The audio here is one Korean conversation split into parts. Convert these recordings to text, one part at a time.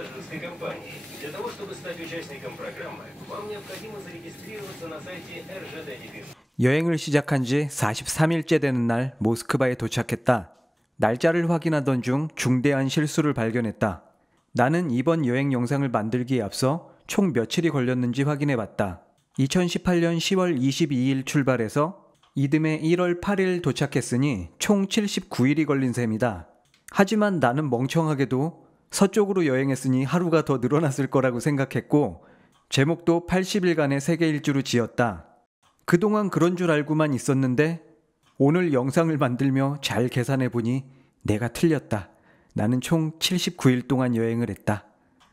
пассажирской компании. Для того, чтобы стать участником программы, вам необходимо зарегистрироваться на сайте РЖД. 여행을 시작한 지 43일째 되는 날 모스크바에 도착했다. 날짜를 확인하던 중 중대한 실수를 발견했다. 나는 이번 여행 영상을 만들기에 앞서 총 며칠이 걸렸는지 확인해봤다. 2018년 10월 22일 출발해서 이듬해 1월 8일 도착했으니 총 79일이 걸린 셈이다. 하지만 나는 멍청하게도 서쪽으로 여행했으니 하루가 더 늘어났을 거라고 생각했고 제목도 80일간의 세계 일주로 지었다. 그동안 그런 줄 알고만 있었는데 오늘 영상을 만들며 잘 계산해보니 내가 틀렸다. 나는 총 79일 동안 여행을 했다.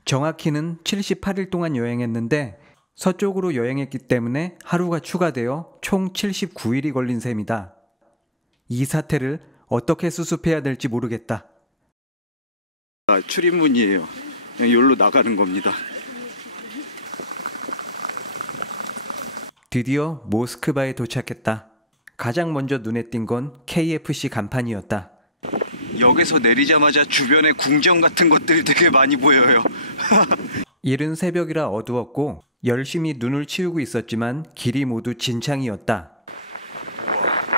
정확히는 78일 동안 여행했는데 서쪽으로 여행했기 때문에 하루가 추가되어 총 79일이 걸린 셈이다. 이 사태를 어떻게 수습해야 될지 모르겠다. 출입문이에요. 그냥 여기로 나가는 겁니다. 드디어 모스크바에 도착했다. 가장 먼저 눈에 띈 건 KFC 간판이었다. 역에서 내리자마자 주변에 궁전 같은 것들이 되게 많이 보여요. 이른 새벽이라 어두웠고 열심히 눈을 치우고 있었지만 길이 모두 진창이었다.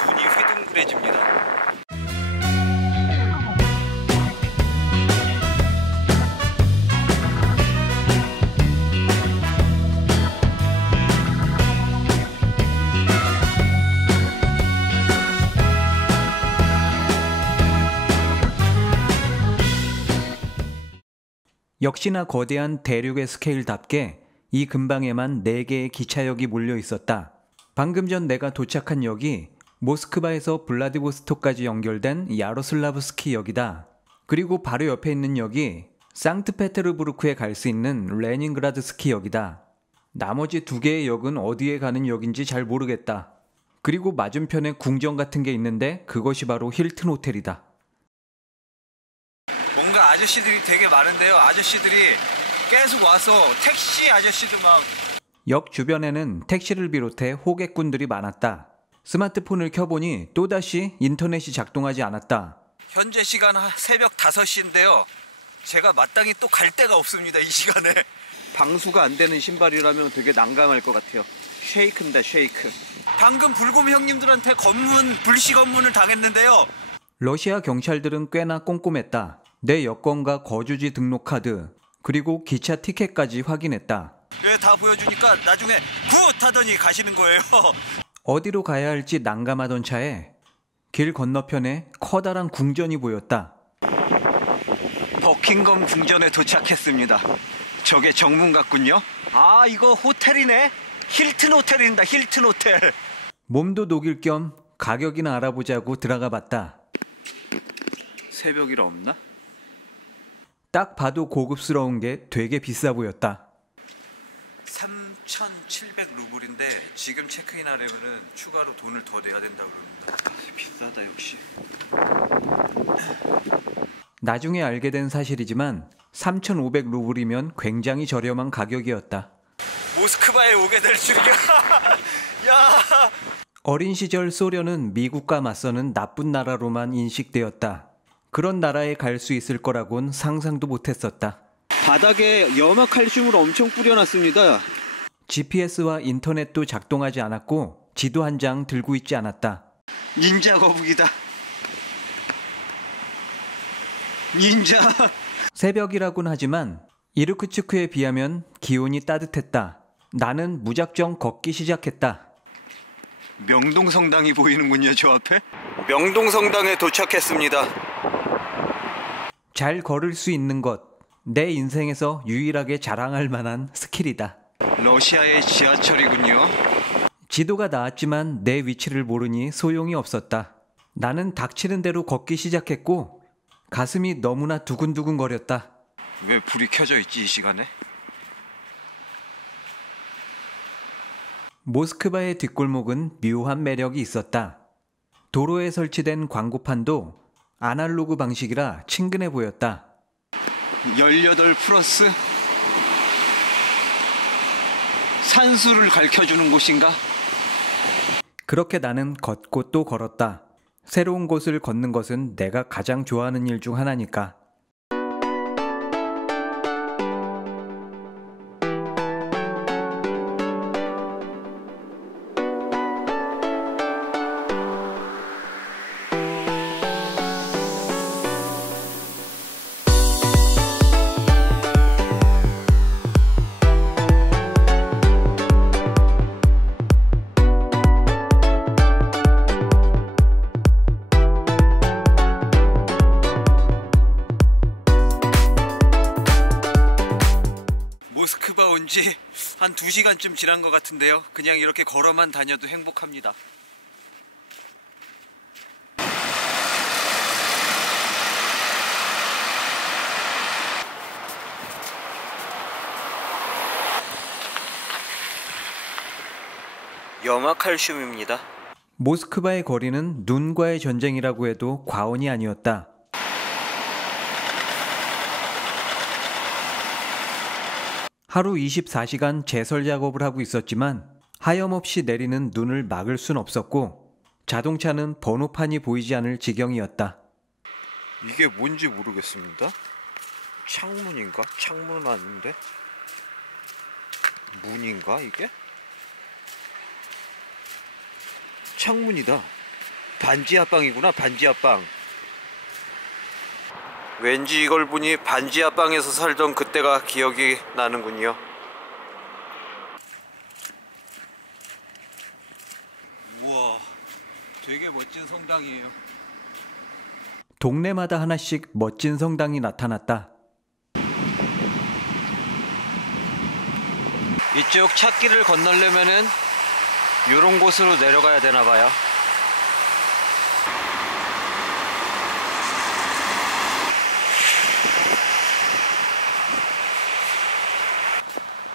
눈이 휘둥그레집니다. 역시나 거대한 대륙의 스케일답게 이 근방에만 4개의 기차역이 몰려 있었다. 방금 전 내가 도착한 역이 모스크바에서 블라디보스토크까지 연결된 야로슬라브스키 역이다. 그리고 바로 옆에 있는 역이 상트페테르부르크에 갈 수 있는 레닌그라드스키 역이다. 나머지 2개의 역은 어디에 가는 역인지 잘 모르겠다. 그리고 맞은편에 궁전 같은 게 있는데 그것이 바로 힐튼 호텔이다. 뭔가 아저씨들이 되게 많은데요. 아저씨들이 계속 와서 택시 아저씨도 막. 역 주변에는 택시를 비롯해 호객꾼들이 많았다. 스마트폰을 켜보니 또다시 인터넷이 작동하지 않았다. 현재 시간 새벽 5시인데요. 제가 마땅히 또 갈 데가 없습니다. 이 시간에. 방수가 안 되는 신발이라면 되게 난감할 것 같아요. 쉐이크입니다. 쉐이크. 방금 불곰 형님들한테 불시 검문을 당했는데요. 러시아 경찰들은 꽤나 꼼꼼했다. 내 여권과 거주지 등록카드 그리고 기차 티켓까지 확인했다. 네, 다 보여주니까 나중에 굿 하더니 가시는 거예요. 어디로 가야 할지 난감하던 차에 길 건너편에 커다란 궁전이 보였다. 버킹엄 궁전에 도착했습니다. 저게 정문 같군요. 아, 이거 호텔이네. 힐튼 호텔입니다. 힐튼 호텔. 몸도 녹일 겸 가격이나 알아보자고 들어가 봤다. 새벽이라 없나? 딱 봐도 고급스러운 게 되게 비싸 보였다. 3,700 루블인데 지금 체크인 하려면 추가로 돈을 더 내야 된다고 그럽니다. 비싸다 역시. 나중에 알게 된 사실이지만 3,500 루블이면 굉장히 저렴한 가격이었다. 모스크바에 오게 될 줄이야. 야. 어린 시절 소련은 미국과 맞서는 나쁜 나라로만 인식되었다. 그런 나라에 갈 수 있을 거라곤 상상도 못했었다. 바닥에 염화칼슘을 엄청 뿌려놨습니다. GPS와 인터넷도 작동하지 않았고 지도 한 장 들고 있지 않았다. 닌자 거북이다. 닌자. 새벽이라곤 하지만 이르크츠크에 비하면 기온이 따뜻했다. 나는 무작정 걷기 시작했다. 명동성당이 보이는군요, 저 앞에. 명동성당에 도착했습니다. 잘 걸을 수 있는 것, 내 인생에서 유일하게 자랑할 만한 스킬이다. 러시아의 지하철이군요. 지도가 나왔지만 내 위치를 모르니 소용이 없었다. 나는 닥치는 대로 걷기 시작했고 가슴이 너무나 두근두근 거렸다. 왜 불이 켜져 있지, 이 시간에? 모스크바의 뒷골목은 묘한 매력이 있었다. 도로에 설치된 광고판도 아날로그 방식이라 친근해 보였다. 18 플러스? 산수를 가르쳐주는 곳인가? 그렇게 나는 걷고 또 걸었다. 새로운 곳을 걷는 것은 내가 가장 좋아하는 일 중 하나니까. 모스크바 온 지 한 2시간쯤 지난 것 같은데요. 그냥 이렇게 걸어만 다녀도 행복합니다. 염화칼슘입니다. 모스크바의 거리는 눈과의 전쟁이라고 해도 과언이 아니었다. 하루 24시간 제설 작업을 하고 있었지만 하염없이 내리는 눈을 막을 순 없었고 자동차는 번호판이 보이지 않을 지경이었다. 이게 뭔지 모르겠습니다. 창문인가? 창문은 아닌데? 문인가 이게? 창문이다. 반지하방이구나. 반지하방. 왠지 이걸 보니 반지하방에서 살던 그때가 기억이 나는군요. 우와, 되게 멋진 성당이에요. 동네마다 하나씩 멋진 성당이 나타났다. 이쪽 찾기를 건너려면은 이런 곳으로 내려가야 되나 봐요.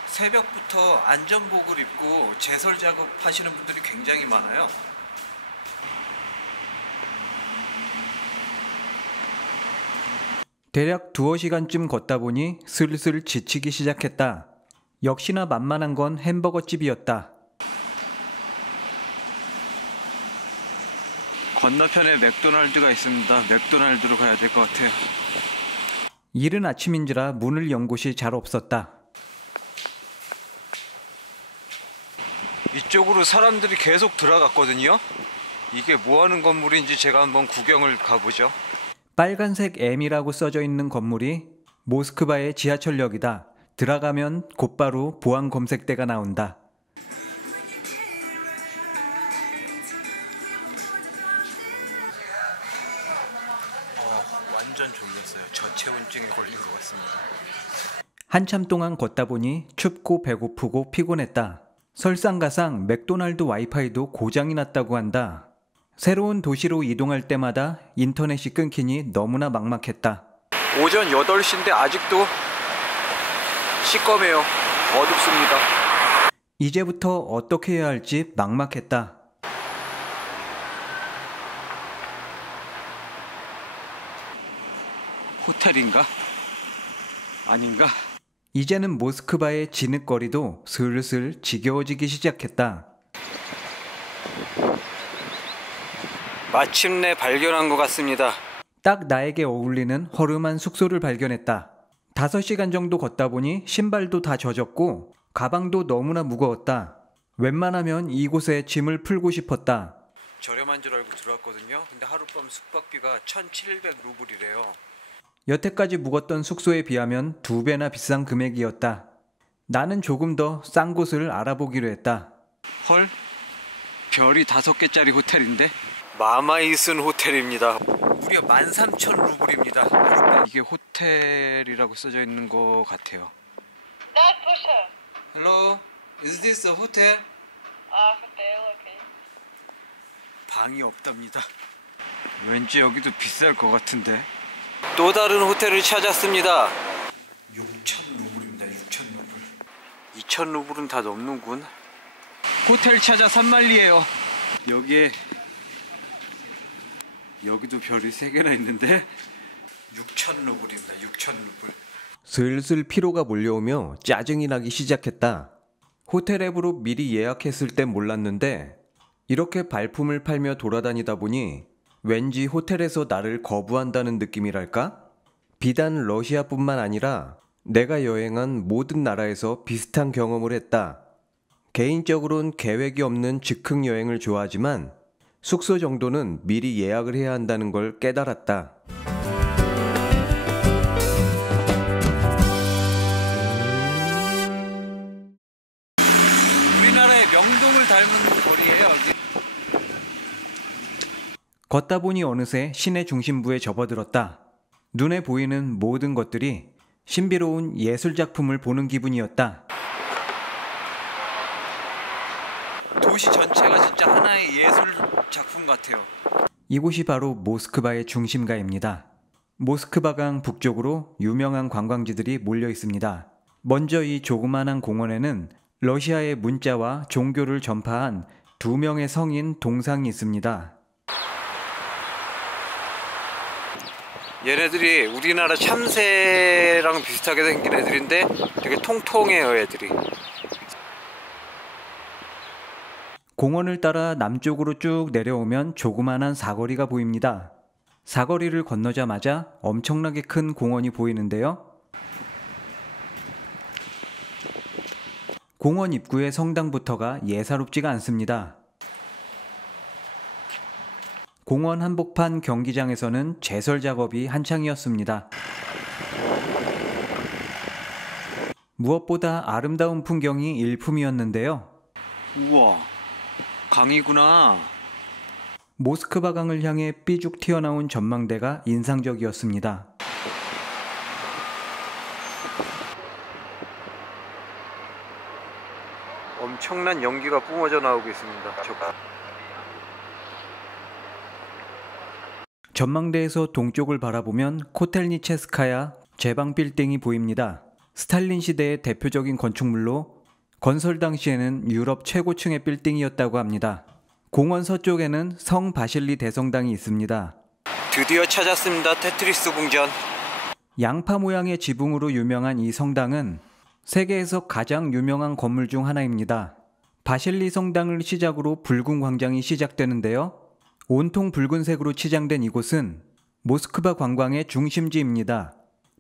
새벽부터 안전복을 입고 제설 작업하시는 분들이 굉장히 많아요. 대략 2시간쯤 걷다 보니 슬슬 지치기 시작했다. 역시나 만만한 건 햄버거집이었다. 건너편에 맥도날드가 있습니다. 맥도날드로 가야 될 것 같아요. 이른 아침인지라 문을 연 곳이 잘 없었다. 이쪽으로 사람들이 계속 들어갔거든요. 이게 뭐 하는 건물인지 제가 한번 구경을 가보죠. 빨간색 M이라고 써져 있는 건물이 모스크바의 지하철역이다. 들어가면 곧바로 보안 검색대가 나온다. 완전 졸렸어요. 저체온증에 걸린 것 같습니다. 한참 동안 걷다 보니 춥고 배고프고 피곤했다. 설상가상 맥도날드 와이파이도 고장이 났다고 한다. 새로운 도시로 이동할 때마다 인터넷이 끊기니 너무나 막막했다. 오전 8시인데 아직도 시꺼매요. 어둡습니다. 이제부터 어떻게 해야 할지 막막했다. 호텔인가? 아닌가? 이제는 모스크바의 진흙거리도 슬슬 지겨워지기 시작했다. 마침내 발견한 것 같습니다. 딱 나에게 어울리는 허름한 숙소를 발견했다. 5시간 정도 걷다 보니 신발도 다 젖었고 가방도 너무나 무거웠다. 웬만하면 이곳에 짐을 풀고 싶었다. 저렴한 줄 알고 들어왔거든요. 근데 하룻밤 숙박비가 1,700루블이래요. 여태까지 묵었던 숙소에 비하면 2배나 비싼 금액이었다. 나는 조금 더 싼 곳을 알아보기로 했다. 헐? 별이 5개짜리 호텔인데? 마마이슨 호텔입니다. 무려 13,000루블입니다. 이게 호텔이라고 써져 있는 것 같아요. Hello, is this a hotel? hotel, okay. 방이 없답니다. 왠지 여기도 비쌀 것 같은데. 또 다른 호텔을 찾았습니다. 6,000루블입니다. 6,000루블. 2,000루블은 다 넘는군. 호텔 찾아 산말리에요. 여기도 별이 3개나 있는데 6,000루블입니다. 6,000루블. 슬슬 피로가 몰려오며 짜증이 나기 시작했다. 호텔 앱으로 미리 예약했을 땐 몰랐는데 이렇게 발품을 팔며 돌아다니다 보니 왠지 호텔에서 나를 거부한다는 느낌이랄까? 비단 러시아뿐만 아니라 내가 여행한 모든 나라에서 비슷한 경험을 했다. 개인적으론 계획이 없는 즉흥 여행을 좋아하지만 숙소 정도는 미리 예약을 해야 한다는 걸 깨달았다. 우리나라의 명동을 닮은 거리예요. 걷다 보니 어느새 시내 중심부에 접어들었다. 눈에 보이는 모든 것들이 신비로운 예술 작품을 보는 기분이었다. 도시 전체가 진짜 하나의 예술 작품 같아요. 이곳이 바로 모스크바의 중심가입니다. 모스크바강 북쪽으로 유명한 관광지들이 몰려 있습니다. 먼저 이 조그만한 공원에는 러시아의 문자와 종교를 전파한 2명의 성인 동상이 있습니다. 얘네들이 우리나라 참새랑 비슷하게 생긴 애들인데 되게 통통해요, 애들이. 공원을 따라 남쪽으로 쭉 내려오면 조그만한 사거리가 보입니다. 사거리를 건너자마자 엄청나게 큰 공원이 보이는데요. 공원 입구의 성당부터가 예사롭지가 않습니다. 공원 한복판 경기장에서는 제설 작업이 한창이었습니다. 무엇보다 아름다운 풍경이 일품이었는데요. 우와, 강이구나. 모스크바 강을 향해 삐죽 튀어나온 전망대가 인상적이었습니다. 엄청난 연기가 뿜어져 나오고 있습니다. 전망대에서 동쪽을 바라보면 코텔니체스카야 제방 빌딩이 보입니다. 스탈린 시대의 대표적인 건축물로 건설 당시에는 유럽 최고층의 빌딩이었다고 합니다. 공원 서쪽에는 성 바실리 대성당이 있습니다. 드디어 찾았습니다. 테트리스 궁전. 양파 모양의 지붕으로 유명한 이 성당은 세계에서 가장 유명한 건물 중 하나입니다. 바실리 성당을 시작으로 붉은 광장이 시작되는데요. 온통 붉은색으로 치장된 이곳은 모스크바 관광의 중심지입니다.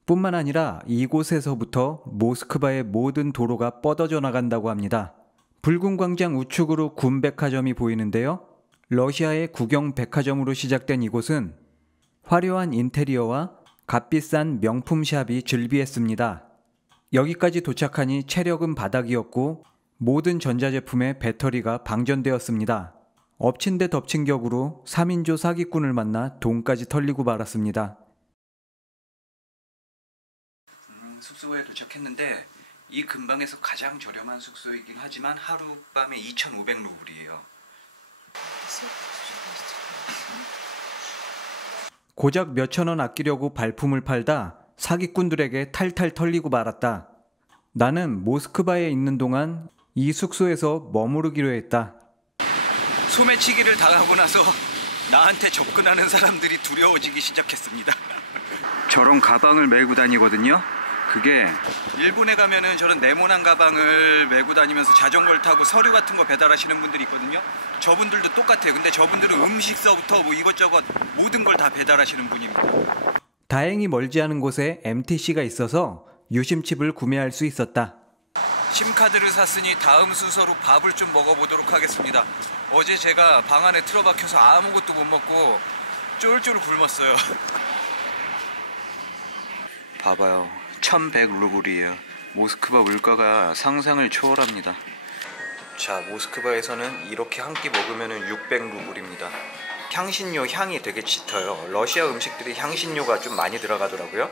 뿐만 아니라 이곳에서부터 모스크바의 모든 도로가 뻗어져 나간다고 합니다. 붉은 광장 우측으로 군 백화점이 보이는데요. 러시아의 국영 백화점으로 시작된 이곳은 화려한 인테리어와 값비싼 명품 샵이 즐비했습니다. 여기까지 도착하니 체력은 바닥이었고 모든 전자제품의 배터리가 방전되었습니다. 엎친 데 덮친 격으로 3인조 사기꾼을 만나 돈까지 털리고 말았습니다. 숙소에 도착했는데 이 근방에서 가장 저렴한 숙소이긴 하지만 하룻밤에 2,500루블이에요. 고작 몇천 원 아끼려고 발품을 팔다 사기꾼들에게 탈탈 털리고 말았다. 나는 모스크바에 있는 동안 이 숙소에서 머무르기로 했다. 소매치기를 당하고 나서 나한테 접근하는 사람들이 두려워지기 시작했습니다. 저런 가방을 메고 다니거든요. 그게 일본에 가면은 저런 네모난 가방을 메고 다니면서 자전거를 타고 서류 같은 거 배달하시는 분들이 있거든요. 저분들도 똑같아요. 근데 저분들은 음식서부터 뭐 이것저것 모든 걸 다 배달하시는 분입니다. 다행히 멀지 않은 곳에 MTC가 있어서 유심칩을 구매할 수 있었다. 심카드를 샀으니 다음 순서로 밥을 좀 먹어보도록 하겠습니다. 어제 제가 방 안에 틀어박혀서 아무것도 못 먹고 쫄쫄 굶었어요. 봐봐요. 1,100루블이에요. 모스크바 물가가 상상을 초월합니다. 자, 모스크바에서는 이렇게 한 끼 먹으면 600루블입니다. 향신료 향이 되게 짙어요. 러시아 음식들이 향신료가 좀 많이 들어가더라고요.